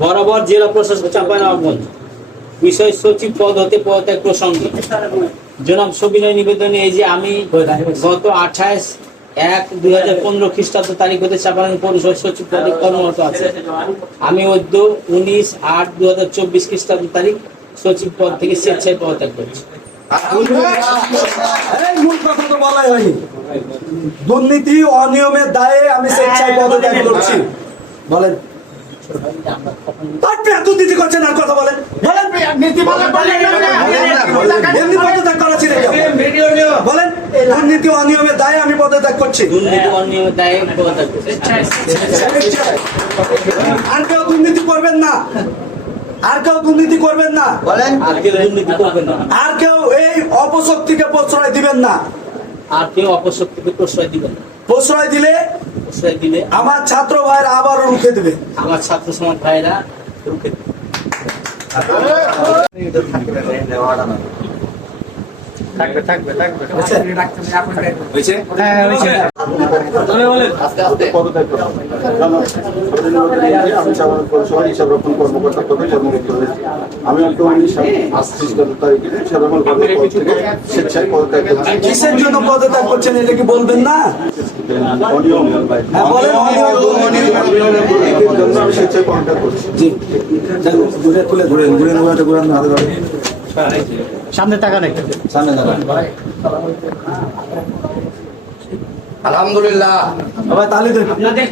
বরাবর জেলা প্রশাসক চাঁপাইনবাবগঞ্জ বিষয় সচিব পদ হতে পদত্যাগ প্রসঙ্গে। জনাব সবিনয় নিবেদনে এই যে আমি গত আঠাশ এক দুই হাজার পনেরো খ্রিস্টাব্দ তারিখ হতে চাপান পরিষদ সচিব পদে কর্মরত আছে। আমি অদ্য উনিশ আট দু হাজার চব্বিশ খ্রিস্টাব্দ তারিখ সচিব পদ থেকে স্বেচ্ছায় পদত্যাগ করছি। এই মূল কথা তো বলাই হয়নি। দুর্নীতি অনিয়মের দায়ে আমি স্বেচ্ছায় পদত্যাগ করছি। বলেন। আপনি দুর্নীতি করছেন আর কথা বলেন। বলেন। এমনি পদত্যাগ করা ছিল বলেন। দুর্নীতি অনিয়মের দায়ে আমি পদত্যাগ করছি। দুর্নীতি অনিয়মের দায়ে পদত্যাগ করছি। আর কেউ দুর্নীতি করবেন না। আর কেউ দুর্নীতি করবেন না। আর কেউ দুর্নীতি করবেন না। আর কেউ এই অপশক্তিকে প্রশ্রয় দিবেন না। আর কেউ অপশক্তিকে প্রশ্রয় দিবে না প্রশ্রয় দিলে প্রশ্রয় দিলে আমার ছাত্র ভাইরা আবার রুখে দেবে আমার ছাত্র সমাজ ভাইরা রুখে দেবে। আমি সাধারণ পৌরসভার হিসাব রক্ষণ কর্মকর্তা পদে কর্মরত রয়েছি। আমি একটু উনিশ আটত্রিশ তারিখে সাধারণ স্বেচ্ছায় পদত্যাগ করছি কিসের জন্য পদত্যাগ করছেন এটা কি বলবেন না অনিয়ম হ্যাঁ স্বেচ্ছায় পদত্যাগ করছি জি ঘুরে ঘুরে ঘুরে হাতে ধরে সামনে তাকান একটু। সামনে তাকান। আলহামদুলিল্লাহ। সবাই তালি দেন আপনাদের